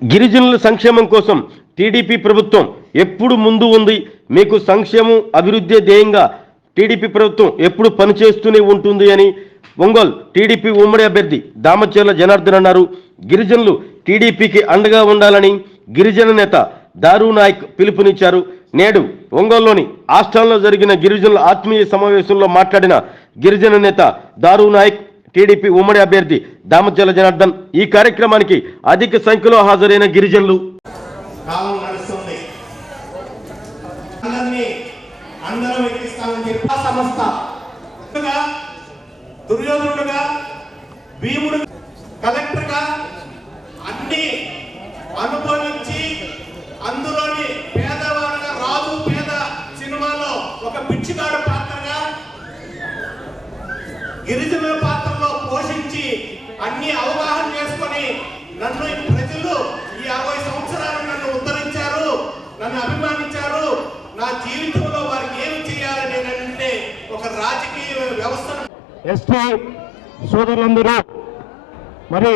గిరిజనుల సంక్షేమం కోసం టీడీపీ ప్రభుత్వం ఎప్పుడు ముందు ఉంది. మీకు సంక్షేమం అభివృద్ధి ధ్యేయంగా టీడీపీ ప్రభుత్వం ఎప్పుడు పనిచేస్తూనే ఉంటుంది అని ఒంగోలు టీడీపీ ఉమ్మడి అభ్యర్థి దామచర్ల జనార్దన్ అన్నారు. గిరిజనులు టీడీపీకి అండగా ఉండాలని గిరిజన నేత దారు నాయక్ పిలుపునిచ్చారు. నేడు ఒంగోలులోని ఆస్థానంలో జరిగిన గిరిజనుల ఆత్మీయ సమావేశంలో మాట్లాడిన గిరిజన నేత దారు నాయక్, టీడీపీ ఉమ్మడి అభ్యర్థి దామచర్ల జనార్దన్ ఈ కార్యక్రమానికి అధిక సంఖ్యలో హాజరైన గిరిజనులు దుర్యోధనుడుగా, భీముడు, కలెక్టర్గా అన్ని అనుభవించి అందులోని పేదవాడుగా రాజు పేద సినిమాలో ఒక పిచ్చిగాడు పాత్రగా గిరిజనుల పాత్రలో పోషించి అన్ని అవగాహన చేసుకొని నన్ను ప్రజలు ఈ 60 సంవత్సరాలు నన్ను ఉద్ధరించారు, నన్ను అభిమానించారు. నా జీవితంలో వారికి ఏమి చేయాలని అంటే ఒక రాజకీయ వ్యవస్థను ఎస్టీ సోదరులందరూ మరి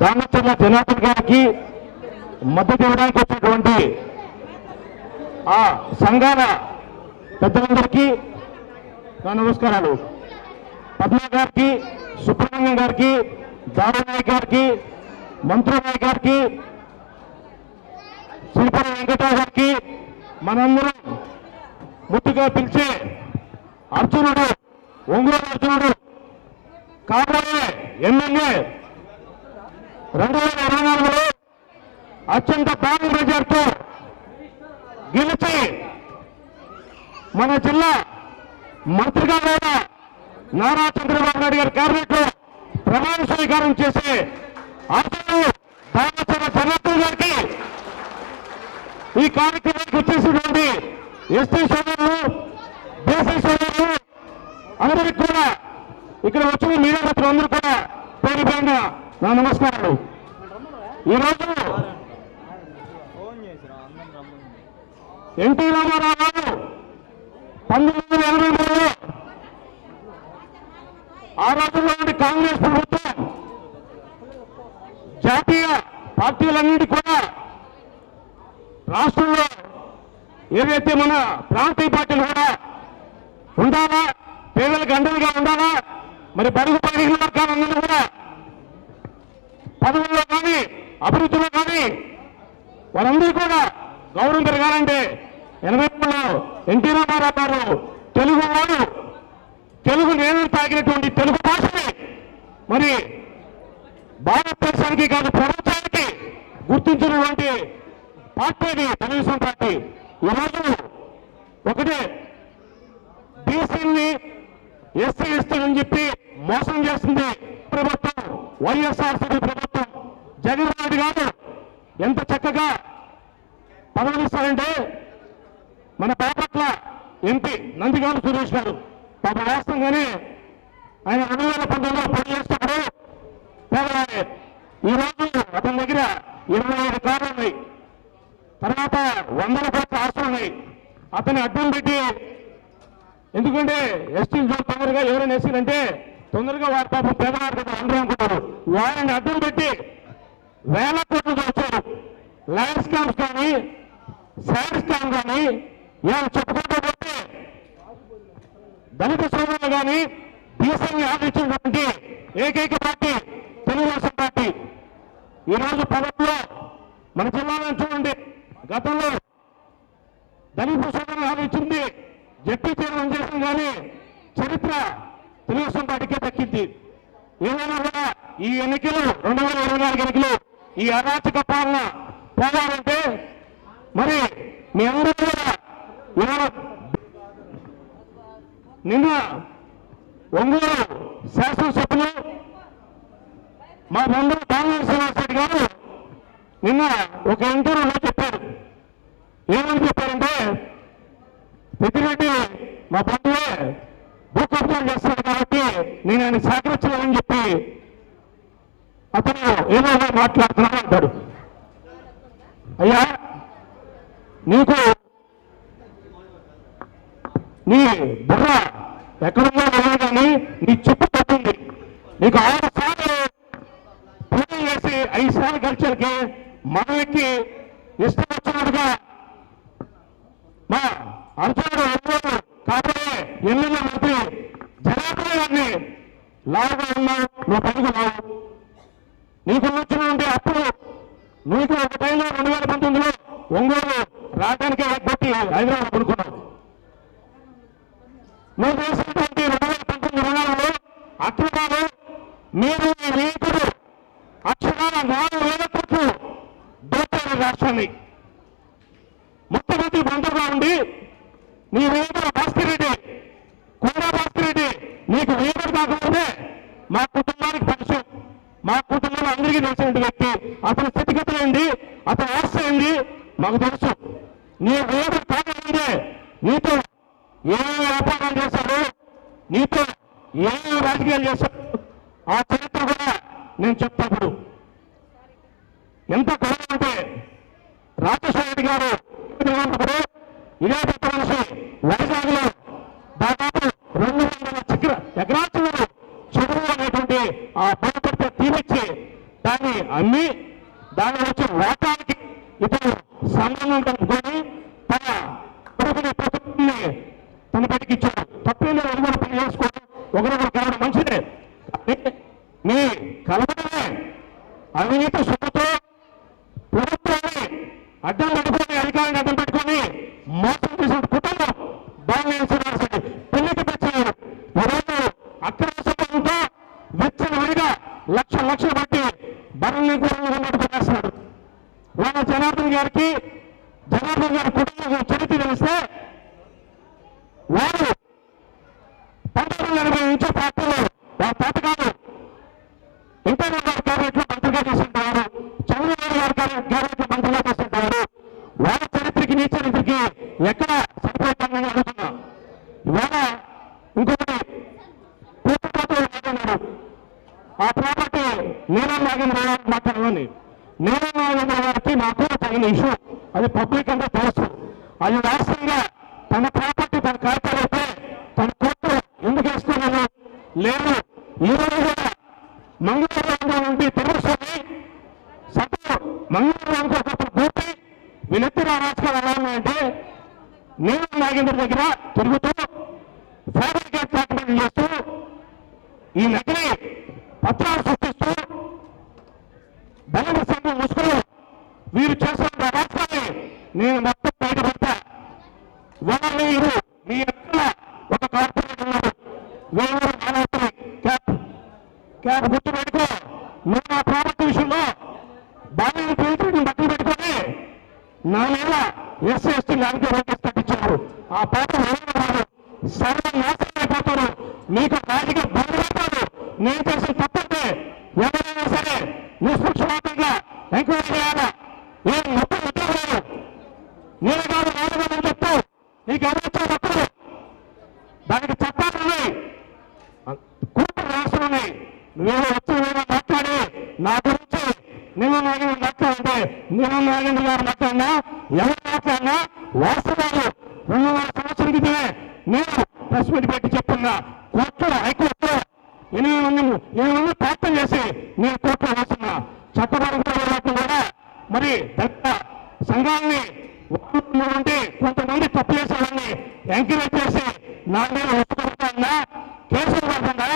దామచర్ల జనార్దన్ గారికి మద్దతు ఇవ్వడానికి వచ్చినటువంటి ఆ సంఘాల పెద్దలందరికీ నా నమస్కారాలు. పద్మ గారికి, సుబ్రహ్మణ్యం గారికి, దారునాయక్ గారికి, మంత్రునాయక్ గారికి, శిల్పర వెంకటరావు గారికి, మనందరం ముట్టుగా పిలిచే అర్జునుడు, ఒంగోలు అర్జునుడు, కాబోయే ఎమ్మెల్యే 2024లో అత్యంత భారీ మెజార్టీతో గెలిచి మన జిల్లా మంత్రిగా కూడా నారా చంద్రబాబు నాయుడు గారి క్యాబినెట్ లో ప్రమాణ స్వీకారం చేసే అర్జునుడు దామచర్ల జనార్దన్ గారికి ఈ కార్యక్రమానికి వచ్చేసినటువంటి ఎస్టీ సోదరులు, బీసీ సోదరులు అందరికీ కూడా, ఇక్కడ వచ్చిన మీడియా మిత్రులందరూ కూడా పేరు పేరున నా నమస్కారాలు. ఈరోజు ఎన్టీ రామారావు గారు 1983లో ఆ రోజుల్లో నుండి కాంగ్రెస్ ప్రభుత్వం జాతీయ పార్టీలన్నింటి కూడా రాష్ట్రంలో ఏదైతే మన ప్రాంతీయ పార్టీలు కూడా ఉండాలా, పేదలకు అండగా ఉండాలా, మరి బడుగు బలహీన వర్గాలందరూ కూడా పదవుల్లో కానీ అభివృద్ధిలో కానీ వారందరూ కూడా గౌరవం పెరగాలంటే 83లో ఎన్టీ రామారావు గారు తెలుగువాడు, తెలుగు నేను తాగినటువంటి తెలుగు భాషని మరి భారతదేశానికి కాదు ప్రపంచానికి గుర్తించినటువంటి పార్టీని తెలుగుదేశం పార్టీ. ఈరోజు ఒకటే బీసీని ఎస్సీ ఎస్టీని చెప్పి మోసం చేస్తుంది ప్రభుత్వం, వైఎస్ఆర్సీపీ ప్రభుత్వం. జగన్మోహన్ రెడ్డి గారు ఎంత చక్కగా పదవులు ఇస్తారంటే మన బాపట్ల ఎంపీ నందిగామ సురేష్ గారు పాప వాస్తవంగానే ఆయన 2019లో పోటీ చేస్తున్నారు. ఈరోజు అతని దగ్గర 25 కార్లు ఉన్నాయి, తర్వాత 100 కోట్ల ఆస్తులు ఉన్నాయి. అతన్ని అడ్డం పెట్టి, ఎందుకంటే ఎస్టీ తొందరగా ఎవరైనా ఎస్సీలంటే తొందరగా వారి పాపం పేదవారు కదా అందరూ అనుకుంటారు. వారిని అడ్డం పెట్టి వేల కోట్లు వచ్చారు. ల్యాండ్ స్కామ్స్ కానీ, శాండ్ స్కామ్ కానీ ఏమైనా చెప్పుకుంటూ పోతే దళిత సోదరులు కానీ బీసీని ఆదరించినటువంటి ఏకైక పార్టీ తెలుగుదేశం పార్టీ. ఈరోజు పదవిలో మన జిల్లాలో చూడండి, గతంలో దళిత సోదరులు ఆదరించింది జడ్పీ చైర్మన్ చేసిన కానీ చరిత్ర తెలుగుదేశం పార్టీకే దక్కింది. ఏమైనా కూడా ఈ ఎన్నికలు 2024 ఎన్నికలు ఈ అరాచక పాలన పోవాలంటే మరి మీ అందరూ కూడా నిన్న ఒంగోలు శాసనసభ్యులు మా బంధువు కాంగ్రెస్ శ్రీనివాసరెడ్డి గారు నిన్న ఒక ఇంటర్వ్యూలో చెప్పారు. ఏమని చెప్పారంటే, పెద్దిరెడ్డి మా బంధువే భూ కబ్జా చేస్తాడు కాబట్టి నేను ఆయన సహకరించలేదని చెప్పి అతను ఏదో మాట్లాడుతున్నాను అంటాడు. అయ్యా, నీకు నీ బుర్ర ఎక్కడున్నా కానీ నీ చెప్పు పట్టింది. నీకు 6 సార్లు పోటీ చేసి 5 సార్లు గెలిచానికి మనకి ఇష్టం వచ్చినట్టుగా మా అర్జునుడు ఎన్నో కాబోయే ఎన్నెన్నో మంత్రి జనార్దన్ గారిని లావుగా ఉన్నావు, నువ్వు పనికి రావు, నీకు వచ్చిన ఉంటే అప్పుడు నీకు ఒక టైంలో 2019లో ఒంగోలు రావడానికే ఎగ్గొట్టి హైదరాబాద్ కొనుక్కున్నావు. నువ్వు చేసినటువంటి 2019 రుణాలలో అక్రమాలు మీరు ఈ రైతులు అక్షరాల 4,000 కోట్లు దోచారు రాష్ట్రాన్ని. ముఖ్యమంత్రి బంధువుగా ఉండి నీ రైతుల భాస్కర్ రెడ్డి, కొండా భాస్కర్ రెడ్డి నీకు రైతులు కాకపోతే మా కుటుంబానికి పరిచయం, మా కుటుంబంలో అందరికీ తెలిసిన వ్యక్తి. అతని స్థితిగతులు ఏంటి, అతని ఆస్తి ఏంటి మాకు తెలుసు. నీ రైతులు కాకపోతే నీతో ఏమేమి వ్యాపారాలు చేశారు, నీతో ఏమేమి రాజకీయాలు చేశారు ఆ చరిత్ర కూడా నేను చెప్తాను. ఎంత గౌరవం అంటే రాజశేఖర రెడ్డి గారు ఇదే పెద్ద మనిషి వైజాగ్ లో దాదాపు 200 ఎకరాలు చెరువు అనేటువంటి ఆ భూపడితే తీపిచ్చి దాన్ని అమ్మి దాని వచ్చి వాటానికి ఇప్పుడు సంబంధం కలుపుకొని తన కొడుకుని ప్రభుత్వాన్ని తన బయటికి ఇచ్చాడు. తప్పేమో ఒకరు పని చేసుకోవడం, ఒకరొకరు కలవడం మంచిదే. నీ కలవడమే అవినీతి సొమ్ముతో ప్రభుత్వాన్ని అడ్డం పెట్టుకొని, అధికారాన్ని అడ్డం పెట్టుకొని మోసం చేసిన కుటుంబం బాలినేని శ్రీనివాసరెడ్డి పెళ్లికి తెచ్చారు. ఈరోజు అక్రమ సంబంధంతో వెచ్చని విడిగా లక్షలు బట్టి బరువుని కొనేస్తున్నాడు. వాళ్ళ జనార్దన్ గారి కుటుంబం చరిత్ర తెలిస్తే వారు 1980 నుంచి పార్టీలో ఆ పథకాలు ఇంటర్నెట్ గారి క్యాబినెట్ లో మంత్రిగా చేస్తుంటారు, చంద్రబాబు గారి క్యాబినెట్ లో మంత్రిగా చేస్తుంటారు. వాళ్ళ చరిత్రకి నీ చరిత్రకి ఎక్కడ సరిపోతుందని అడుగుతున్నా. ఇవాళ ఇంకొకటి మాట్లాడారు, ఆ ప్రాపర్టీ నీలం నాగేంద్ర గారు మాట్లాడాలని. నీలం నాగేంద్ర గారికి నాకు తగిన ఇష్యూ, అది పబ్లిక్ అంటే తెలుసు. అది వాస్తవంగా తన ప్రాపర్టీ తన కాగితాలైతే తన కోర్టు ఎందుకు వేసుకున్నాను లేదు. ఈ రోజు కూడా మంగళవారం నుండి తెలుసుకొని మంగళవారం భూమి వీళ్ళెత్తిన రాజకీయాలు ఎలా ఉన్నాయంటే నీలం నాగేంద్ర దగ్గర తిరుగుతూ ఫ్యాబ్రికేట్ డాక్యుమెంట్ చేస్తూ ఈ నకిలీ పత్రాలు సృష్టిస్తూ బలమ సంఘం ముసుగులు వీరు చేస్తున్న రాష్ట్రాన్ని నేను మొత్తం బయటపడతా. మీరు మీ ఎక్కడ ఒక కార్పొరేట్ ఉన్నారు, వేరే మానవులు క్యాబ్ గుర్తు పెట్టుకో. నువ్వు నా ప్రాపర్టీ విషయంలో బాగా పేరుని బట్టలు పెట్టుకొని 4 ఏళ్ళ ఎస్సీ ఎస్టీ ల్యాండ్ రోడ్డు కట్టించారు. ఆ పాట రాదు, సర్వనాశనం అయిపోతారు. మీకు రాజకీయ బంధు పెడతారు. నేను చేసిన తప్పంటే ఎవరైనా సరే నిష్పక్షపాతంగా ఎంక్వైరీ చేయాలా. ఏం మొత్తం ఉద్యోగాలు నేను కాదు నాలుగు చెప్తూ నీకు ఎవరు తప్పదు. దానికి చట్టాలు ఉన్నాయి, కూతురు రాష్ట్రం ఉన్నాయి. నువ్వేమో వచ్చి మాట్లాడి నా గురించి నీలం నాగేంద్ర మాట్లాడంటే నీలం నాగేంద్ర గారు మాట్లాడినా ఎవరు మాట్లాడినా వాస్తవాలు 200 సంవత్సరాల క్రితమే నేను ప్రెస్ మీట్ పెట్టి చెప్తున్నా. కోర్టులో హైకోర్టులో 8 మంది ప్రార్థన చేసి నేను కోర్టులో వేస్తున్నా. చట్టపరంగా కూడా మరి దత్త సంఘాలని ఉంటే కొంతమంది తప్పు చేసేవాళ్ళని ఎంకరేజ్ చేసి నా మీద ఒప్పుకుంటున్నా, కేసులు పడుతున్నా.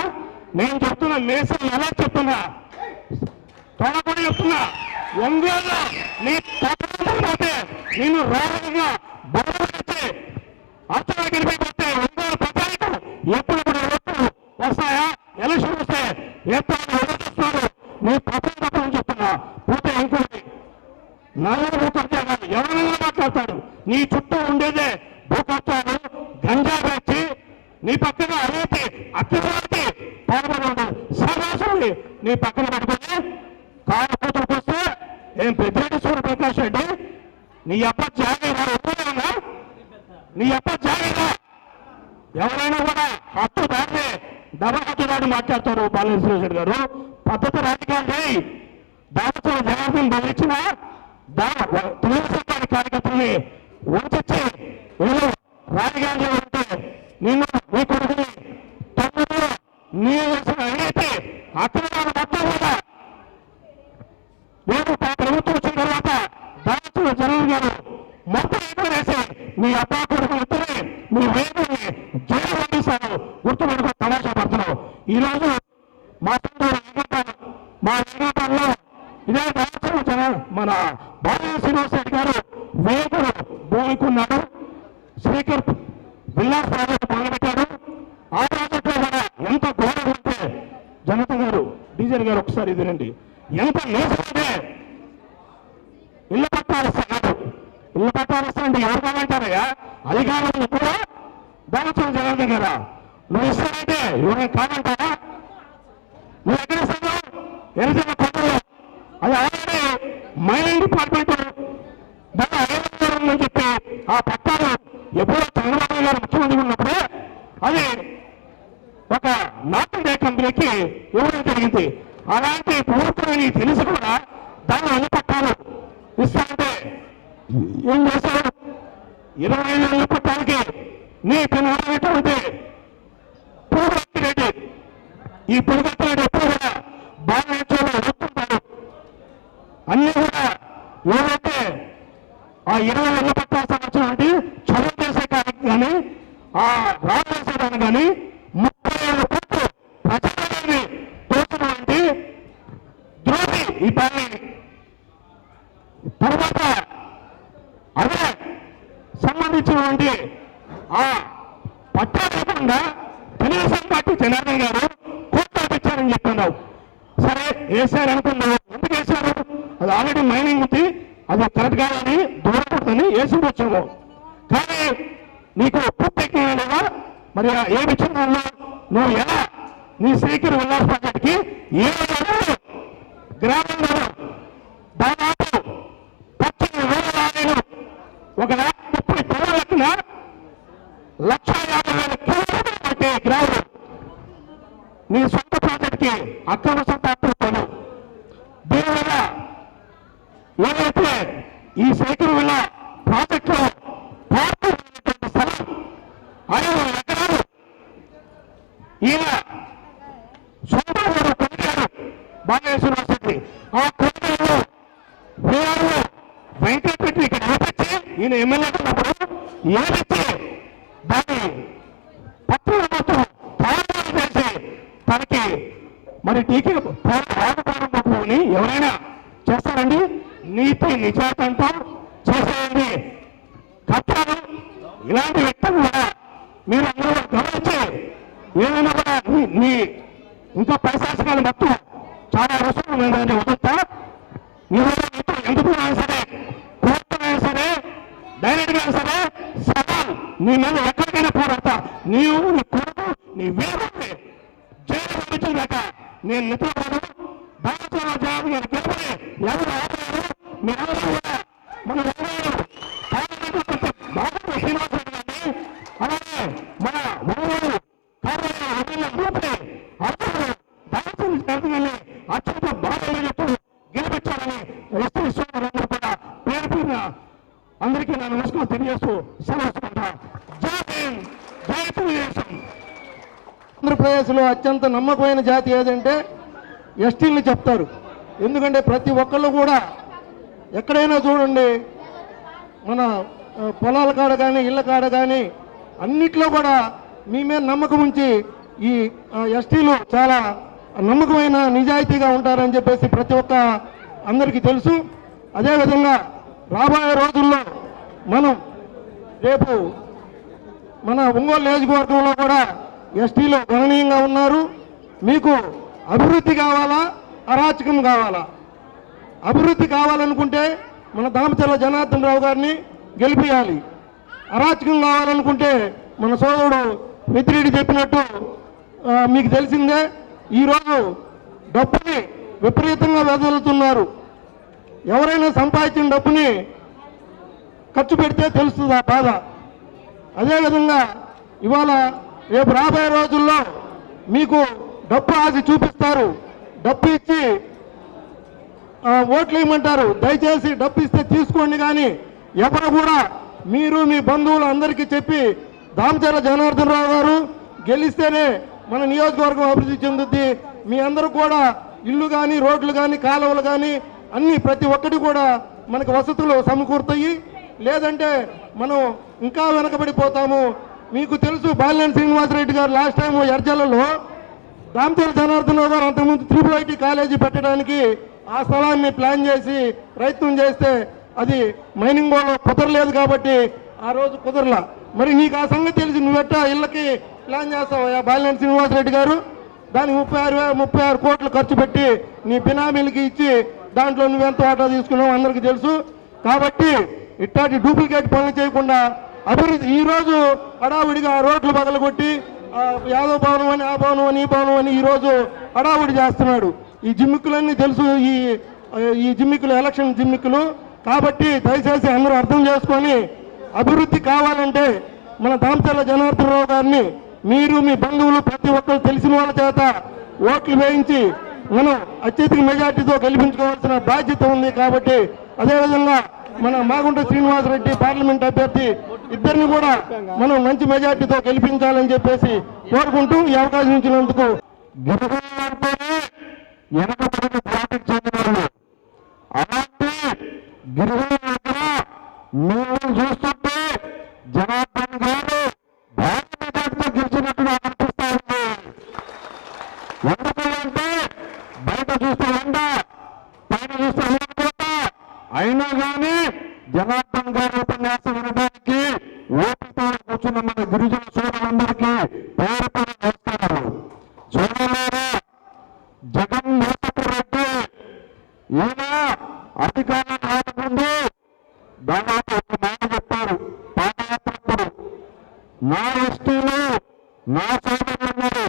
నేను చెప్తున్నా, మేసం ఎలా చెప్తున్నా, తొడకొని చెప్తున్నా. ఒంగోలు నీ తప్పకపోతే నేను రాజంగా బలపరిచి అర్థంగా గెలిపిపోతే ఒంగోలు ప్రజలకు ఎప్పుడు కూడా ఓట్లు వస్తాయా, ఎలక్షన్ వస్తే ఎప్పుడు ఎదురుస్తున్నారు. నీ తప్పని చెప్తున్నా. పోతే ఇంకోటి నలుగురు భూకబ్జా కాదు, ఎవరైనా మాట్లాడతాడు. నీ చుట్టూ ఉండేదే భూకబ్జాలు, గంజా పెట్టి నీ పక్కన అవినీతి అత్యవతి పాల్గొన్నాడు. సరాసరి నీ పక్కన పెట్టుకుని కారు కూతురుకు వస్తే ఏం పెద్దిరెడ్డి సూర్యప్రకాష్ రెడ్డి నీ అప్ప జాగీరా ఒప్పుకున్నా, నీ అప్ప జాగీరా. ఎవరైనా కూడా హత్తు దాటే డబల్ హత్తు దాటి మాట్లాడతారు. బాలినేని శ్రీనివాసరెడ్డి గారు పద్ధతి రాజకీయాలు చేయి. దాంతో జనార్దన్ బదిలించిన తెలుగుదేశం పార్టీ కార్యకర్తల్ని ఉంచి వీళ్ళు రాజకీయాలు ఉంటే నేను మీ కొడుకుని తమ్ముడు నీ అవినీతి అక్రమాలు మొత్తం కూడా నేను ప్రభుత్వం వచ్చిన తర్వాత జనరల్ గారు మొత్తం వేసి మీ అబ్బా కొడుకు ఇద్దరే మీ వేదికని జైలు పంపిస్తారు. గుర్తుపెట్టుకో తమాషా పడుతున్నావు. ఈరోజు మా వెంకటంలో ఇదే మన బాలయ్య శ్రీనివాస్ రెడ్డి గారు వేదికను భూమికున్నాడు. స్పీకర్ విల్లాస్ ప్రాజెక్టు మొదలుపెట్టాడు. ఆ ప్రాజెక్టులో కూడా ఎంత ఘోరం ఉంటే జనత గారు డీజర్ గారు ఒకసారి ఇదిరండి, ఎంత లేదంటే ఇళ్ళ పట్టాలిస్తాడు. ఇళ్ళ పట్టాలిస్తానంటే ఎవరు కావాలంటారయ్యా? అధికారులు కూడా దానిచ్చిన జనార్దన్ గారా నువ్వు ఇస్తానంటే ఎవరైనా కాదంటారా? నువ్వు ఎక్కడ ఇస్తావు? ఎనిమిది పట్టణంలో అది ఆల్రెడీ మైనింగ్ డిపార్ట్మెంట్ దాన్ని అధికారులని చెప్పి ఆ పట్టాలు ఎప్పుడో చంద్రబాబు గారు ముఖ్యమంత్రి ఉన్నప్పుడు అది ఒక నార్త్ డే కంపెనీకి ఇవ్వడం జరిగింది. అలాంటి ప్రభుత్వం తెలిసి కూడా దాన్ని అన్ని పట్టాలు ఇస్తానంటే ఏం చేశారు? 25 ఏళ్ళ పట్టాలకి నీ పిల్లలైనటువంటి రెడ్డి ఈ పురుగత్తిరెడ్డి ఎప్పుడు కూడా బాగా వస్తుంటాడు. అన్ని కూడా ఏవైతే ఆ 20 ఏళ్ళ పట్టాల సంవత్సరం చదువు చేసే కాడికి కానీ ఆ రాజు చేసేదాన్ని కానీ 30 ఏళ్ళ కోట్లు ప్రజలని తోచినటువంటి ద్రోహి ఈ పని. తర్వాత అదే సంబంధించినటువంటి ఆ పట్టా లేకుండా తెలుగుదేశం పార్టీ జనార్దన్ గారు కోర్టు ఇచ్చారని చెప్తున్నావు. సరే వేసారు అనుకున్నావు. ఎందుకు వేశారు? అది ఆల్రెడీ మైనింగ్ ఉంది, అది కరెక్ట్ కాదని దూరపడుతుంది వేసి వచ్చాము. కానీ నీకు పూర్తి లేదా మరి ఏ విషయంలో నువ్వు ఎలా నీ శ్రీకర్ విల్లాస్ ప్రాజెక్ట్కి 7 గ్రామంలో దాదాపు 18,000 లారీలు 1,30 టన్నుల లెక్కన 1,50,000 కిలోమీటర్లు పట్టే గ్రామం నీ సొంత ప్రాజెక్ట్కి అక్రమ సంతాపడతాను. దీనివల్ల ఏదైతే ఈ శ్రీకర్ విల్లా ప్రాజెక్టులో స్థలం 5 ఎకరాలు ఈయన సొంత కొనికాడు బాలయ్య శ్రీనివాస్ రెడ్డి. ఆ కొనికాడు వీఆర్ఓ వెంకటరెడ్డి ఇక్కడ ఏపించి ఈయన ఎమ్మెల్యే ఉన్నప్పుడు ఏమిచ్చి దాన్ని పత్రుల మొత్తం ప్రారంభం చేసి తనకి మరి టీకే బాగుపడని ఎవరైనా చేస్తారండి? నీతి నిజాయితీతో చేసేయండి. కట్టాలు ఇలాంటి వ్యక్తులు కూడా మీరు అందరూ గమనించి ఏమైనా కూడా నీ ఇంకా పైశాసికాలు మొత్తం చాలా రుసుము ఉందని వదులుతా. ఎందుకు అయినా సరే కోర్టు అయినా సరే డైరెక్ట్ గా సరే సవాల్ నీ మీద ఎక్కడికైనా పోరాడతా. నీవు నీ కొడుకు నీ వీరుని జైలు పంపించాక నేను నిద్రపోను. దానికోసం జవాబు గారు గెలుపుని ఎవరు ఆపలేరు. మీరందరూ కూడా మన బాబు శ్రీనివాస్ రెడ్డి గారిని అలాగే మన ఒంగోలు కార్యాలయ అందరూ దాని జరుగుతుందని అత్యంత బాగా గెలిపించాలని ఎస్టీ విశ్వనాథ్ కూడా పేరు పేరున అందరికీ నా నమస్కారం తెలియజేస్తూ సెలవుకుంటా. జై హింద్, జై తెలుగుదేశం. ఆంధ్రప్రదేశ్లో అత్యంత నమ్మకమైన జాతి ఏదంటే ఎస్టీలు చెప్తారు. ఎందుకంటే ప్రతి ఒక్కళ్ళు కూడా ఎక్కడైనా చూడండి మన పొలాల కాడ కానీ ఇళ్ళ కాడ కానీ అన్నిట్లో కూడా మీ మీద నమ్మకం ఉంచి ఈ ఎస్టీలు చాలా నమ్మకమైన నిజాయితీగా ఉంటారని చెప్పేసి ప్రతి ఒక్క అందరికీ తెలుసు. అదేవిధంగా రాబోయే రోజుల్లో మనం రేపు మన ఒంగోలు నియోజకవర్గంలో కూడా ఎస్టీలు గణనీయంగా ఉన్నారు. మీకు అభివృద్ధి కావాలా, అరాచకం కావాలా? అభివృద్ధి కావాలనుకుంటే మన దామచర్ల జనార్దన్ రావు గారిని గెలిపియాలి. అరాచకం కావాలనుకుంటే మన సోదరుడు మిత్రుడి చెప్పినట్టు మీకు తెలిసిందే, ఈరోజు డబ్బుని విపరీతంగా వెదజల్లుతున్నారు. ఎవరైనా సంపాదించిన డబ్బుని ఖర్చు పెడితే తెలుస్తుంది ఆ బాధ. అదేవిధంగా ఇవాళ రేపు రాబోయే రోజుల్లో మీకు డబ్బు ఆశ చూపిస్తారు. డబ్బు ఇచ్చి ఓట్లు వేయమంటారు. దయచేసి డబ్బు ఇస్తే తీసుకోండి, కానీ ఎవరు కూడా మీరు మీ బంధువులు అందరికీ చెప్పి దామచర్ల జనార్దన్ రావు గారు గెలిస్తేనే మన నియోజకవర్గం అభివృద్ధి చెందుద్ది, మీ అందరూ కూడా ఇల్లు కానీ రోడ్లు కానీ కాలువలు కానీ అన్ని ప్రతి ఒక్కటి కూడా మనకు వసతులు సమకూరుతాయి, లేదంటే మనం ఇంకా వెనకబడిపోతాము. మీకు తెలుసు బాలినేని శ్రీనివాసరెడ్డి గారు లాస్ట్ టైం ఎర్జల్లలో దామచర్ల జనార్దన్ రావు గారు అంతకుముందు IIIT కాలేజీ పెట్టడానికి ఆ స్థలాన్ని ప్లాన్ చేసి ప్రయత్నం చేస్తే అది మైనింగ్ బోర్డు కుదరలేదు కాబట్టి ఆ రోజు కుదరలా. మరి నీకు ఆ సంగతి తెలిసి నువ్వెట్టా ఇళ్ళకి ప్లాన్ చేస్తావు బాలినేని శ్రీనివాసరెడ్డి గారు? దానికి 36 కోట్లు ఖర్చు పెట్టి నీ బినామీలకి ఇచ్చి దాంట్లో నువ్వెంత వాటా తీసుకున్నావు అందరికీ తెలుసు. కాబట్టి ఇట్లాంటి డూప్లికేట్ పనులు చేయకుండా అభివృద్ధి ఈరోజు హడావుడిగా రోడ్లు పగలగొట్టి యాదవ్ భవనం అని ఆ భవనం అని ఈ భవనం అని ఈరోజు హడావుడి చేస్తున్నాడు. ఈ జిమ్మిక్కులన్నీ తెలుసు, ఈ జిమ్మిక్కులు ఎలక్షన్ జిమ్మిక్కులు. కాబట్టి దయచేసి అందరూ అర్థం చేసుకొని అభివృద్ధి కావాలంటే మన దామచర్ల జనార్దన్ రావు గారిని మీరు మీ బంధువులు ప్రతి ఒక్కరు తెలిసిన వాళ్ళ చేత ఓట్లు వేయించి మనం అత్యధిక మెజార్టీతో గెలిపించుకోవాల్సిన బాధ్యత ఉంది. కాబట్టి అదేవిధంగా మన మాగుంట శ్రీనివాసరెడ్డి పార్లమెంట్ అభ్యర్థి ఇద్దరిని కూడా మనం మంచి మెజార్టీతో గెలిపించాలని చెప్పేసి కోరుకుంటూ ఈ అవకాశం ఇచ్చినందుకు చూస్తుంటే జనార్దన్ గారు గెలిచినట్టు అనిపిస్తా ఉంది. ఎందుకంటే బయట చూస్తే ఎండ, పైన చూస్తే అయినా కానీ జనార్దన్ గారు ఉపన్యాసం వినడానికి ఓపికతో కూర్చున్న మన గిరిజన సోదరులందరికీ పేరు పేరు నమస్కారాలు. సోదరులారా, జగన్ మోహన్ రెడ్డి ఈయన అధికారం రాకముందు దాదాపు ఒక మాట చెప్పారు పాదయాత్రప్పుడు, నా ఎస్టీలు నా సోదరులు ఉన్నారు,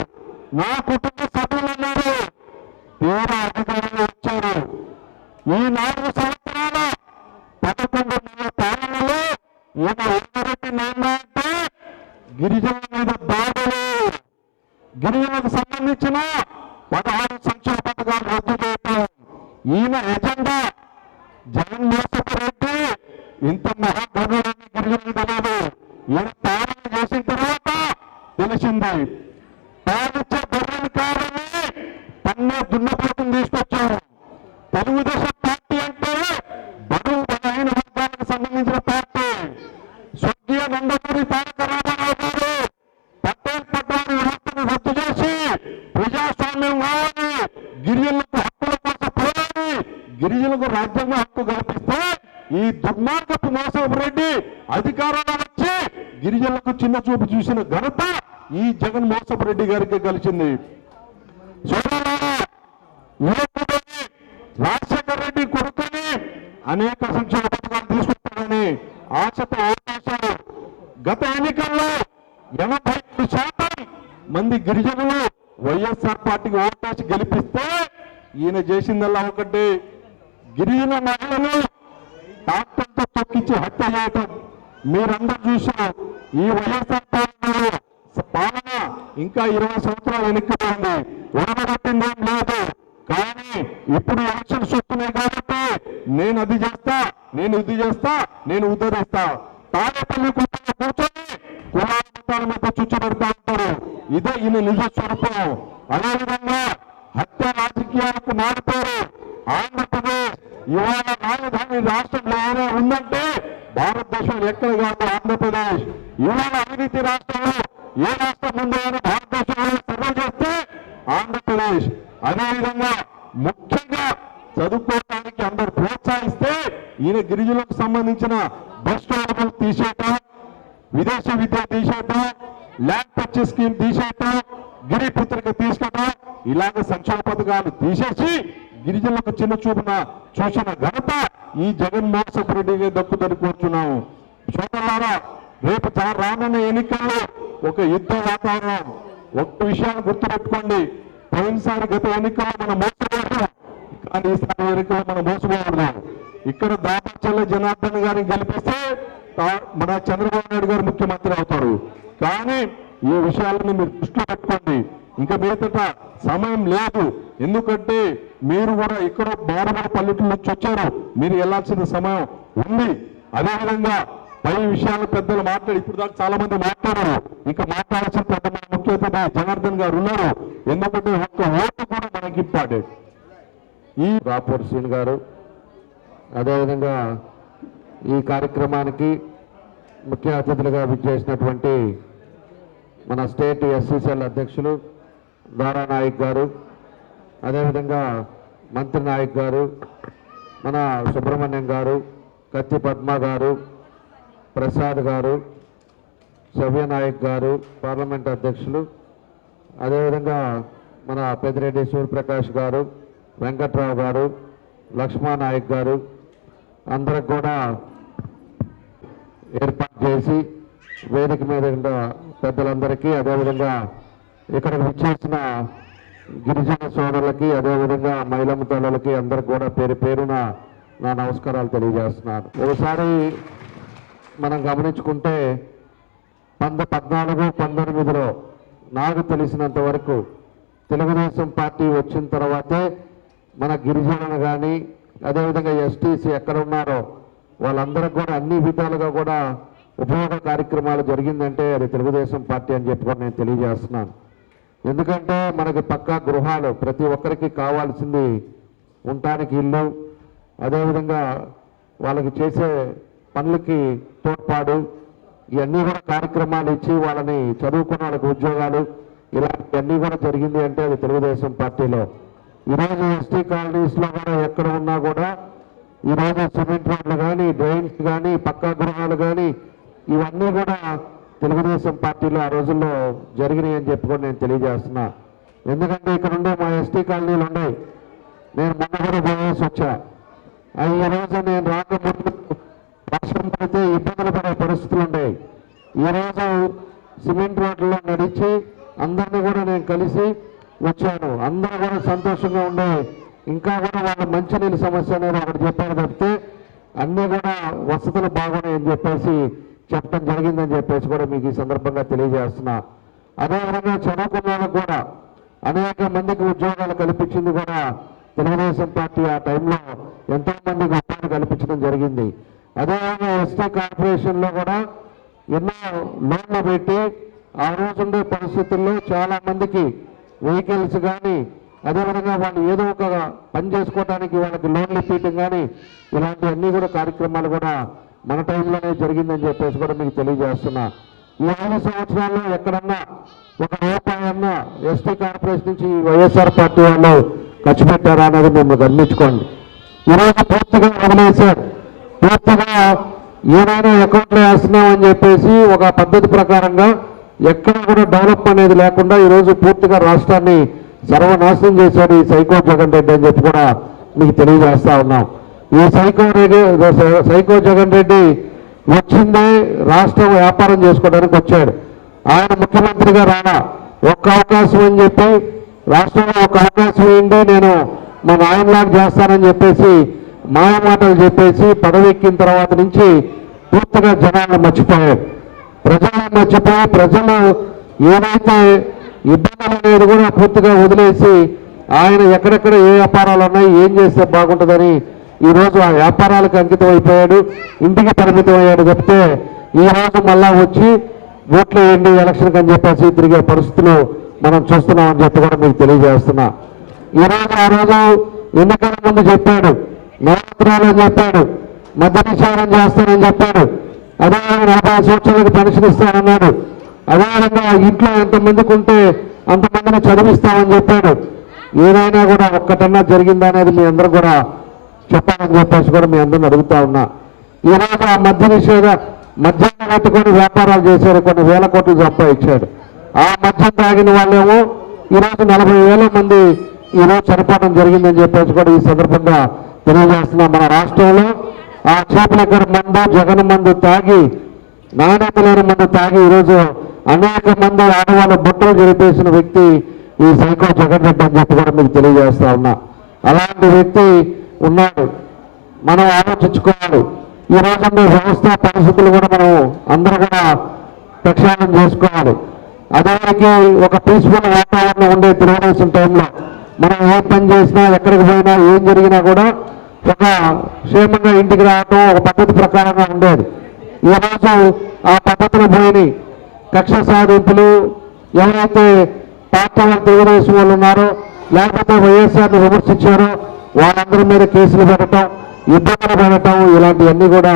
నా కుటుంబ సభ్యులు ఉన్నారు, తీవ్ర అధికారంలో వచ్చారు. ఈ 4 సంవత్సరాల 11 నెలల పాలనలో ఈయన ఎవరికి అంటే గిరిజనుల మీద దాడులు, గిరిజనులకు సంబంధించిన 16 సంక్షేమ పథకాలు రద్దు చేయటం ఈయన ఎజెండా. జగన్మోహన్ రెడ్డి ఇంత మహాగణుడని గిరిజనులు తెలియదు. ఈయన పాలన చేసిన తర్వాత తెలిసింది. పాలిచ్చే గొర్రెల కారణమే పన్ను దున్నపోతుని తీసుకొచ్చారు. తెలుగుదేశం పార్టీ అంటే బడుగు బలహీన వర్గాలకు సంబంధించిన పార్టీ. స్వర్గీయ నందమూరి తారక రామారావు గారు పట్టేల్ పట్టాల వ్యవస్థను రద్దు చేసి ప్రజాస్వామ్యం కావాలి, గిరిజనులకు హక్కుల కోసం పోరాడి గిరిజనులకు రాజ్యాంగ హక్కు కల్పిస్తే ఈ దుర్మార్గపు మోసపు రెడ్డి అధికారంలో వచ్చి గిరిజనులకు చిన్న చూపు చూసిన ఘనత ఈ జగన్ మోసపు రెడ్డి గారికి కలిసింది. రాజశేఖర రెడ్డి కొడుకుని అనేక సంక్షేమ పథకాలు తీసుకుంటారని ఆశతో ఓటేశారు. గత ఎన్నికల్లో 85% మంది గిరిజనులు వైఎస్ఆర్ పార్టీకి ఓటేసి గెలిపిస్తే ఈయన చేసిందల్లా ఒకటి, గిరిజన మహిళలు డాక్టర్తో తొక్కించి హత్య చేయటం మీరందరూ చూశారు. ఈ వైఎస్ఆర్ పాలన ఇంకా 20 సంవత్సరాలు వెనక్కిపోయింది, ఉడగబట్టిందేం లేదు. కానీ ఇప్పుడు ఎలక్షన్స్ వస్తున్నాయి కాబట్టి నేను అది చేస్తా, నేను ఇది చేస్తా, నేను ఉద్ధరిస్తా, తాడేపల్లి కూర్చొని కులాల మీద చుచ్చబెడతా ఉంటారు. ఇదే ఈయన నిజ స్వరూపం. అదేవిధంగా హత్య రాజకీయాలకు మారిపోయారు. ఆంధ్రప్రదేశ్ ఇవాళ రాజధాని రాష్ట్రంలో ఏమైనా ఉందంటే భారతదేశంలో ఎక్కడ కాదు ఆంధ్రప్రదేశ్. ఇవాళ అవినీతి రాష్ట్రంలో ఏ రాష్ట్రం ఉందో అని భారతదేశంలో సర్వే చేస్తే ఆంధ్రప్రదేశ్. అదేవిధంగా ముఖ్యంగా చదువుకోవడానికి అందరూ ప్రోత్సహిస్తే ఈయన గిరిజనులకు సంబంధించిన బస్ స్టాండ్లు తీసేయటం, విదేశీ విద్య తీసేయటం, ల్యాండ్ పర్చేస్ స్కీమ్ తీసేయటం, గిరి పుత్రిక తీసుకోవటం, ఇలాగ సంక్షేమ పథకాలు తీసేసి గిరిజనులకు చిన్న చూపున చూసిన ఘనత ఈ జగన్మోహన్ రెడ్డికి దక్కుదని కోరుచున్నాము. సోదరులారా, రేపు రానున్న ఎన్నికల్లో ఒక యుద్ధ వాతావరణం. ఒక్క విషయాన్ని గుర్తుపెట్టుకోండి, పోయినసారి గత ఎన్నికల్లో మనం మోసపోయాం, కానీ ఈసారి ఎన్నికల్లో మనం మోసపోకూడదు. ఇక్కడ దామచర్ల జనార్దన్ గారిని గెలిపిస్తే మన చంద్రబాబు నాయుడు గారు ముఖ్యమంత్రి అవుతారు. కానీ ఈ విషయాలను మీరు దృష్టిలో పెట్టుకోండి. ఇంకా మీదట సమయం లేదు, ఎందుకంటే మీరు కూడా ఇక్కడ బారబడి పల్లెటూరు నుంచి వచ్చారు, మీరు వెళ్లాల్సిన సమయం ఉంది. అదేవిధంగా పై విషయాలు పెద్దలు మాట్లాడి ఇప్పుడు దాకా చాలా మంది మాట్లాడారు, ఇంకా మాట్లాడాల్సిన పెద్ద ముఖ్య అతిథి జనార్దన్ గారు ఉన్నారు. ఎందుకంటే ఒక్క ఓటు కూడా మనకి ఇంపార్టెంట్. ఈ రాపూర్ శ్రీని గారు, అదేవిధంగా ఈ కార్యక్రమానికి ముఖ్య అతిథులుగా విచ్చేసినటువంటి మన స్టేట్ ఎస్సీసీఎల్ అధ్యక్షులు దారా నాయక్ గారు, అదేవిధంగా మంత్రి నాయక్ గారు, మన సుబ్రహ్మణ్యం గారు, కత్తి పద్మ గారు, ప్రసాద్ గారు, సవ్య నాయక్ గారు, పార్లమెంట్ అధ్యక్షులు, అదేవిధంగా మన పెద్దిరెడ్డి సూర్యప్రకాష్ గారు, వెంకట్రావు గారు, లక్ష్మణ నాయక్ గారు, అందరికి కూడా ఏర్పాటు చేసి వేదిక మీద ఉన్న పెద్దలందరికీ, అదేవిధంగా ఇక్కడికి విచ్చేసిన గిరిజన సోదరులకి, అదేవిధంగా మహిళమ్మ తల్లులకి అందరికి కూడా పేరు పేరున నా నమస్కారాలు తెలియజేస్తున్నాను. ఒకసారి మనం గమనించుకుంటే 2014-19లో నాకు తెలిసినంత వరకు తెలుగుదేశం పార్టీ వచ్చిన తర్వాతే మన గిరిజనులు కానీ, అదేవిధంగా ఎస్టీసీ ఎక్కడ ఉన్నారో వాళ్ళందరికీ కూడా అన్ని విధాలుగా కూడా ఉపయోగ కార్యక్రమాలు జరిగిందంటే అది తెలుగుదేశం పార్టీ అని చెప్పి నేను తెలియజేస్తున్నాను. ఎందుకంటే మనకి పక్కా గృహాలు, ప్రతి ఒక్కరికి కావాల్సింది ఉండటానికి ఇల్లు, అదేవిధంగా వాళ్ళకి చేసే పనులకి తోడ్పాటు, ఇవన్నీ కూడా కార్యక్రమాలు ఇచ్చి వాళ్ళని చదువుకున్న వాళ్ళకి ఉద్యోగాలు, ఇలాంటివన్నీ కూడా జరిగింది అంటే అది తెలుగుదేశం పార్టీలో. ఈరోజు ఎస్టీ కాలనీస్లో కూడా ఎక్కడ ఉన్నా కూడా ఈరోజు సిమెంట్ రోడ్లు కానీ, డ్రైన్స్ కానీ, పక్కా గృహాలు కానీ ఇవన్నీ కూడా తెలుగుదేశం పార్టీలో ఆ రోజుల్లో జరిగినాయి అని చెప్పి కూడా నేను తెలియజేస్తున్నా. ఎందుకంటే ఇక్కడ ఉండే మా ఎస్టీ కాలనీలు ఉన్నాయి, నేను మొన్న కూడా పోయేసి వచ్చా. అవి ఈరోజు నేను రాకముందు వర్షం పడితే ఇబ్బందులు పడే పరిస్థితులు ఉన్నాయి. ఈరోజు సిమెంట్ రోడ్లలో నడిచి అందరినీ కూడా నేను కలిసి వచ్చాను. అందరూ కూడా సంతోషంగా ఉండే, ఇంకా కూడా వాళ్ళ మంచినీళ్ళ సమస్య అనేది ఒకటి చెప్పారు తప్పితే అన్నీ కూడా వసతులు బాగున్నాయని చెప్పేసి చెప్పడం జరిగిందని చెప్పేసి కూడా మీకు ఈ సందర్భంగా తెలియజేస్తున్నా. అదేవిధంగా చదువుకున్న వాళ్ళకు కూడా అనేక మందికి ఉద్యోగాలు కల్పించింది కూడా తెలుగుదేశం పార్టీ. ఆ టైంలో ఎంతో మందికి ఉద్యోగాలు కల్పించడం జరిగింది. అదేవిధంగా ఎస్టీ కార్పొరేషన్లో కూడా ఎన్నో లోన్లు పెట్టి ఆ రోజుండే పరిస్థితుల్లో చాలా మందికి వెహికల్స్ కానీ, అదేవిధంగా వాళ్ళు ఏదో ఒక పని చేసుకోవడానికి వాళ్ళకి లోన్లు ఇప్పించడం కానీ ఇలాంటివన్నీ కూడా కార్యక్రమాలు కూడా మన టైంలోనే జరిగిందని చెప్పేసి కూడా మీకు తెలియజేస్తున్నా. ఈ 5 సంవత్సరాల్లో ఎక్కడన్నా ఒక రూపాయన్నా ఎస్టీ కార్పొరేషన్ నుంచి వైఎస్ఆర్ పార్టీ వాళ్ళు ఖర్చు పెట్టారా అనేది మేము గమనించుకోండి. ఈరోజు పూర్తిగా వదిలేశారు. పూర్తిగా ఏదైనా అకౌంట్లో వేస్తున్నామని చెప్పేసి ఒక పద్ధతి ప్రకారంగా ఎక్కడ కూడా డెవలప్ అనేది లేకుండా ఈరోజు పూర్తిగా రాష్ట్రాన్ని సర్వనాశనం చేశాడు ఈ సైకో జగన్ రెడ్డి అని చెప్పి కూడా మీకు తెలియజేస్తా ఉన్నాం. ఈ సైకో జగన్ రెడ్డి వచ్చిందే రాష్ట్రం వ్యాపారం చేసుకోవడానికి వచ్చాడు. ఆయన ముఖ్యమంత్రిగా రానా ఒక్క అవకాశం అని చెప్పి రాష్ట్రంలో ఒక అవకాశం ఏంటి, నేను మా నాయనలాగా చేస్తానని చెప్పేసి మాయమాటలు చెప్పేసి పదవి ఎక్కిన తర్వాత నుంచి పూర్తిగా జనాలను మర్చిపోయాడు. ప్రజలను మర్చిపోయి ప్రజలు ఏదైతే ఇబ్బందులు అనేది కూడా పూర్తిగా వదిలేసి ఆయన ఎక్కడెక్కడ ఏ వ్యాపారాలు ఉన్నాయి, ఏం చేస్తే బాగుంటుందని ఈరోజు ఆ వ్యాపారాలకు అంకితం అయిపోయాడు, ఇంటికి పరిమితం అయ్యాడు. చెప్తే ఈరోజు మళ్ళా వచ్చి ఓట్లు వేయండి ఎలక్షన్కి అని చెప్పేసి తిరిగే పరిస్థితులు మనం చూస్తున్నామని చెప్పి కూడా మీకు తెలియజేస్తున్నా. ఈరోజు ఆ రోజు ఎన్నికల ముందు చెప్పాడు, నవరాత్రాలు అని చెప్పాడు, మద్య నిషేధం చేస్తానని చెప్పాడు, అదేవిధంగా 40 సంవత్సరాలకు పెన్షన్ ఇస్తానన్నాడు, అదేవిధంగా ఇంట్లో ఎంతమందికి ఉంటే అంతమందిని చదివిస్తామని చెప్పాడు. ఏదైనా కూడా ఒక్కటన్నా జరిగిందా అనేది మీ అందరూ కూడా చెప్పాలని చెప్పేసి కూడా మీ అందరిని అడుగుతా ఉన్నా. ఈరోజు ఆ మద్యాన్ని కట్టుకొని వ్యాపారాలు చేశారు, కొన్ని వేల కోట్లు సంపాదించాడు. ఆ మద్యం తాగిన వాళ్ళేమో ఈరోజు 40,000 మంది ఈరోజు చనిపోవడం జరిగిందని చెప్పేసి కూడా ఈ సందర్భంగా తెలియజేస్తున్నాం. మన రాష్ట్రంలో ఆ చేపలెక్కర మందు, జగన్ మందు తాగి, నాణ్యత లేని మందు తాగి ఈరోజు అనేక మంది ఆడవాళ్ళ బుట్టలు జరిపేసిన వ్యక్తి ఈ సైకో జగన్ రెడ్డి అని చెప్పి కూడా మీకు తెలియజేస్తా ఉన్నా. అలాంటి వ్యక్తి ఉన్నాడు, మనం ఆలోచించుకోవాలి. ఈ రోజున్న వ్యవస్థ పరిస్థితులు కూడా మనం అందరూ కూడా ప్రక్షాళన చేసుకోవాలి. అదేవిధంగా ఒక పీస్ఫుల్ వాతావరణం ఉండే తెలుగుదేశం టైంలో మనం ఏ పని చేసినా, ఎక్కడికి పోయినా, ఏం జరిగినా కూడా ఒక క్షేమంగా ఇంటికి రావటం ఒక పద్ధతి ప్రకారంగా ఉండేది. ఈరోజు ఆ పద్ధతులు పోయి కక్ష సాధింపులు, ఎవరైతే పార్టీ వాళ్ళు తెలుగుదేశం వాళ్ళు ఉన్నారో లేకపోతే వైఎస్ఆర్ని విమర్శించారో వాళ్ళందరి మీద కేసులు పెట్టడం, ఇబ్బందులు పడటం ఇలాంటివన్నీ కూడా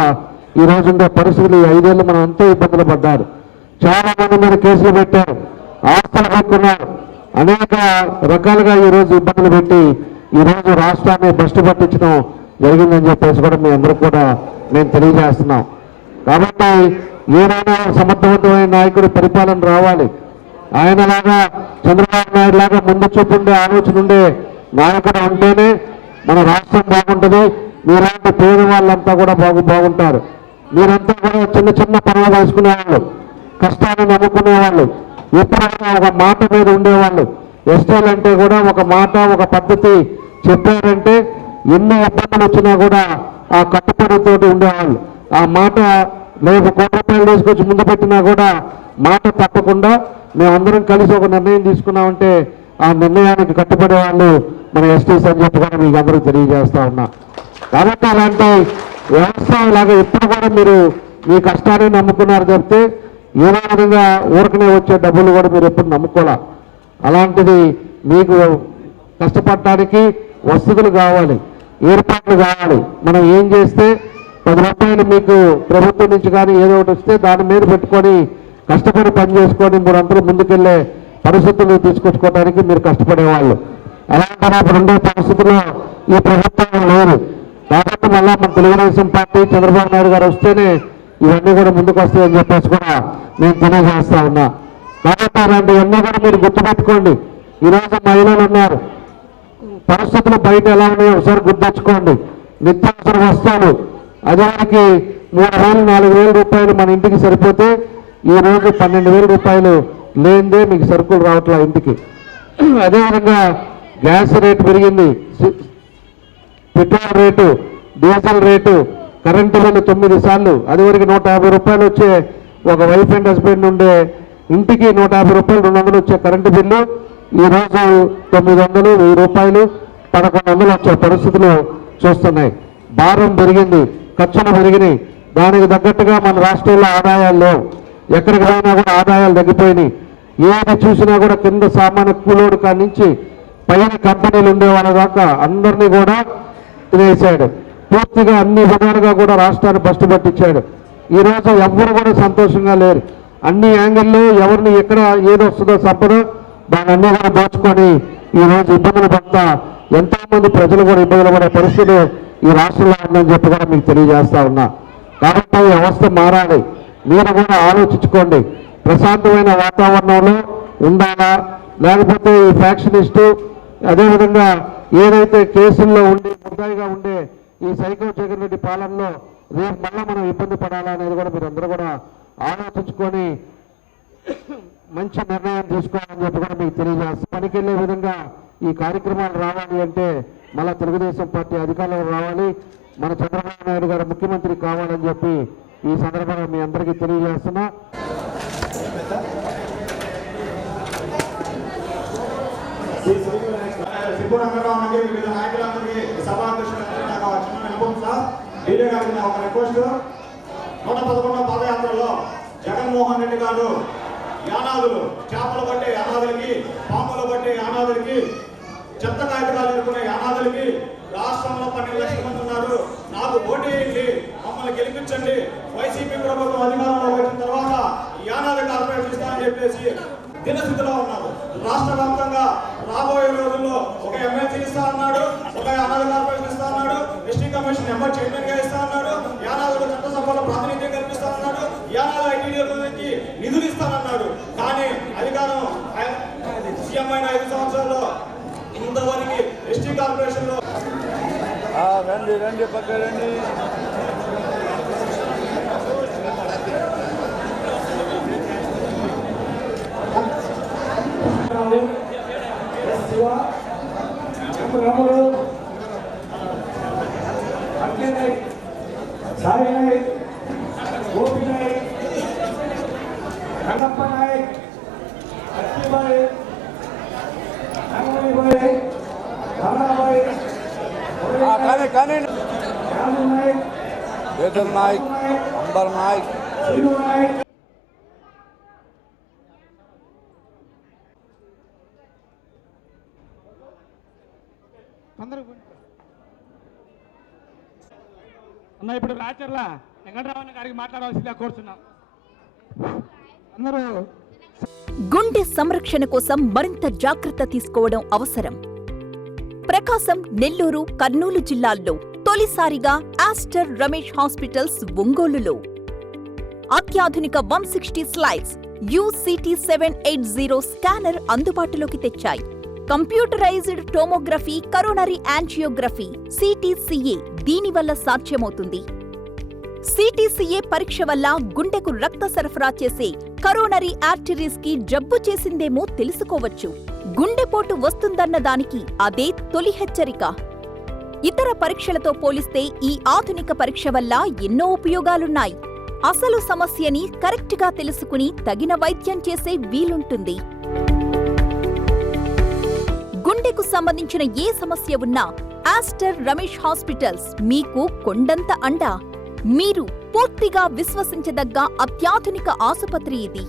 ఈ రోజు ఉండే పరిస్థితులు 5 ఏళ్ళు మనం ఎంతో ఇబ్బందులు పడ్డారు. చాలా మంది మీద కేసులు పెట్టారు, ఆస్తులు పెట్టుకున్నారు, అనేక రకాలుగా ఈరోజు ఇబ్బందులు పెట్టి ఈరోజు రాష్ట్రాన్ని భ్రష్టు పట్టించడం జరిగిందని చెప్పేసి కూడా మీ అందరూ కూడా మేము తెలియజేస్తున్నాం. కాబట్టి ఏదైనా సమర్థవంతమైన నాయకుడు పరిపాలన రావాలి. ఆయనలాగా చంద్రబాబు నాయుడు లాగా ముందు చూపుండే ఆలోచన ఉండే నాయకుడు ఉంటేనే మన రాష్ట్రం బాగుంటుంది. మీలాంటి పేదవాళ్ళంతా కూడా బాగుంటారు. మీరంతా కూడా చిన్న చిన్న పనులు వేసుకునేవాళ్ళు, కష్టాన్ని నమ్ముకునేవాళ్ళు, ఎప్పుడైనా ఒక మాట మీద ఉండేవాళ్ళు. ఎస్టీలు అంటే కూడా ఒక మాట ఒక పద్ధతి చెప్పారంటే ఎన్ని ఇబ్బందులు వచ్చినా కూడా ఆ కట్టుబడితోటి ఉండేవాళ్ళు. ఆ మాట లేదు 1 కోటి రూపాయలు తీసుకొచ్చి ముందు పెట్టినా కూడా మాట తప్పకుండా మేమందరం కలిసి ఒక నిర్ణయం తీసుకున్నామంటే ఆ నిర్ణయానికి కట్టుబడే వాళ్ళు మన ఎస్టీస్ అని చెప్పి కూడా మీకు అందరూ తెలియజేస్తా ఉన్నా. కాబట్టి అలాంటి వ్యవస్థ ఇలాగా ఎప్పుడు కూడా మీరు మీ కష్టాన్ని నమ్ముకున్నారు చెప్తే ఏదో విధంగా ఊరకనే వచ్చే డబ్బులు కూడా మీరు ఎప్పుడు నమ్ముకోలే. అలాంటిది మీకు కష్టపడటానికి వసతులు కావాలి, ఏర్పాట్లు కావాలి. మనం ఏం చేస్తే 10 రూపాయలు మీకు ప్రభుత్వం నుంచి కానీ ఏదో ఒకటి వస్తే దాని మీద పెట్టుకొని కష్టపడి పని చేసుకొని మీరందరూ ముందుకెళ్ళే పరిస్థితులు తీసుకొచ్చుకోవడానికి మీరు కష్టపడేవాళ్ళు. అలాంటి ఉండే పరిస్థితుల్లో ఈ ప్రభుత్వం లేదు. కాబట్టి మళ్ళా మన తెలుగుదేశం పార్టీ చంద్రబాబు నాయుడు గారు వస్తేనే ఇవన్నీ కూడా ముందుకు వస్తాయని చెప్పేసి కూడా నేను తెలియజేస్తా ఉన్నా. కాబట్టి అలాంటివన్నీ కూడా మీరు గుర్తుపెట్టుకోండి. ఈరోజు మహిళలు ఉన్నారు, పరిస్థితులు బయట ఎలా ఉన్నాయో ఒకసారి గుర్తించుకోండి. నిత్యావసర వస్తువులు అదేవారికి 3,000 4,000 రూపాయలు మన ఇంటికి సరిపోతే ఈరోజు 12,000 రూపాయలు లేనిదే మీకు సరుకులు రావట్లా ఇంటికి. అదేవిధంగా గ్యాస్ రేటు పెరిగింది, petrol rate, diesel rate, current bill 9 సార్లు. అదివరకు 150 రూపాయలు వచ్చే ఒక వైఫ్ అండ్ హస్బెండ్ ఉండే ఇంటికి 150 రూపాయలు 200 వచ్చే కరెంటు బిల్లు ఈరోజు 900 1000 రూపాయలు 1100 వచ్చే పరిస్థితులు చూస్తున్నాయి. భారం పెరిగింది, ఖర్చులు పెరిగినాయి. దానికి తగ్గట్టుగా మన రాష్ట్రంలో ఆదాయాలు లేవు. ఎక్కడికి పోయినా కూడా ఆదాయాలు తగ్గిపోయినాయి. ఏది చూసినా కూడా కింద సామాన్య కూలోడు కాడి నుంచి పైన కంపెనీలు ఉండే వాళ్ళ దాకా అందరినీ కూడా తినేసాడు. పూర్తిగా అన్ని విధాలుగా కూడా రాష్ట్రాన్ని భ్రష్టు పట్టించాడు. ఈరోజు ఎవ్వరు కూడా సంతోషంగా లేరు. అన్ని యాంగిల్లో ఎవరిని ఎక్కడ ఏది వస్తుందో సంపద దాని అన్ని కూడా దోచుకొని ఈరోజు ఇబ్బందులు పడతా ఎంతో మంది ప్రజలు కూడా ఇబ్బందులు పడే పరిస్థితి ఈ రాష్ట్రంలో ఉందని చెప్పి కూడా మీకు తెలియజేస్తా ఉన్నా. కాబట్టి ఈ వ్యవస్థ మారాలి. మీరు కూడా ఆలోచించుకోండి. ప్రశాంతమైన వాతావరణంలో ఉండాలా, లేకపోతే ఈ ఫ్యాక్షనిస్టు అదేవిధంగా ఏదైతే కేసుల్లో ఉండి ముద్దాయిగా ఉండే ఈ సైకో జగన్ రెడ్డి పాలనలో రేపు మళ్ళీ మనం ఇబ్బంది పడాలా అనేది కూడా మీరు అందరూ కూడా ఆలోచించుకొని మంచి నిర్ణయం తీసుకోవాలని చెప్పి కూడా మీకు తెలియజేస్తాం. పనికెళ్లే విధంగా ఈ కార్యక్రమాలు రావాలి అంటే మళ్ళీ తెలుగుదేశం పార్టీ అధికారంలో రావాలి, మన చంద్రబాబు నాయుడు గారు ముఖ్యమంత్రి కావాలని చెప్పి ఈ సందర్భంగా మీ అందరికీ తెలియజేస్తున్నా. సిబ్బు రంగారావుకి వివిధ నాయకులందరికీ సభాధ్యక్షులందరికీ నాకు చిన్న విన్నపం సార్. డీజే గారికి నా ఒక రిక్వెస్ట్. 111వ పాదయాత్రలో జగన్మోహన్ రెడ్డి గారు యానాదులు, చేపలు పట్టే యానాదులకి, పాములు పట్టే యానాదులకి, చెత్త కాగితాలు ఎదుర్కొనే యానాదులకి రాష్ట్రంలో 12 లక్షల మంది ఉన్నారు, నాకు ఓటు వేయండి, మమ్మల్ని గెలిపించండి, వైసీపీ ప్రభుత్వం అధికారంలో వచ్చిన తర్వాత యానాది కార్పొరేషన్ ఇస్తామని చెప్పేసి దినస్థితిలో ఉన్నారు. రాష్ట్ర వ్యాప్తంగా రాబోయే రోజుల్లో ఒక ఎమ్మెల్సీ ఇస్తా అన్నాడు, ఒక యానాది కార్పొరేషన్ ఇస్తా అన్నాడు, ఎస్టీ కమిషన్ నెంబర్ చైర్మన్ గా ఇస్తా అన్నాడు, యానాదులు చట్టసభలో ప్రాతినిధ్యం కల్పిస్తా అన్నాడు, యానాది ఐటీడీ నుంచి నిధులు ఇస్తానన్నాడు. కానీ అధికారం సీఎం అయిన 5 సంవత్సరాల్లో ఇంతవరకు ఎస్టీ కార్పొరేషన్ లో రండి పక్క రండి. రాములు, అఖిల్ నాయక్, సాయి నాయక్, గోపి నాయక్, రంగప్ప నాయక్, అత్తిబాయ్, రంగమణిబాయ్, రమణాబాయ్, కానీ రాము నాయక్, వేదర్ నాయక్, అంబర్ నాయక్, శ్రీను నాయక్. అన్న ఇప్పుడు రాచర్ల వెంకటరామన్న గారికి మాట్లాడవలసిందిగా కోరుతున్నాం. అందరూ గుండె సంరక్షణ కోసం మరింత జాగ్రత్త తీసుకోవడం అవసరం. ప్రకాశం, నెల్లూరు, కర్నూలు జిల్లాల్లో తొలిసారిగా ఆస్టర్ రమేష్ హాస్పిటల్స్ ఒంగోలులో అత్యాధునిక 160 స్లైడ్స్ UCT 780 స్కానర్ అందుబాటులోకి తెచ్చాయి. Computerised tomography, coronary angiography, CTCA దీనివల్ల సాధ్యమవుతుంది. CTCA పరీక్ష వల్ల గుండెకు రక్త సరఫరా చేసే కరోనరీ ఆర్టరీస్ కి జబ్బు చేసిందేమో తెలుసుకోవచ్చు. గుండెపోటు వస్తుందన్న దానికి అదే తొలి హెచ్చరిక. ఇతర పరీక్షలతో పోలిస్తే ఈ ఆధునిక పరీక్ష వల్ల ఎన్నో ఉపయోగాలున్నాయి. అసలు సమస్యని కరెక్ట్గా తెలుసుకుని తగిన వైద్యం చేసే వీలుంటుంది. గుండెకు సంబంధించిన ఏ సమస్య ఉన్నా ఆస్టర్ రమేష్ హాస్పిటల్స్ మీకు కొండంత అండ. మీరు పూర్తిగా విశ్వసించదగ్గ అత్యాధునిక ఆసుపత్రి ఇది.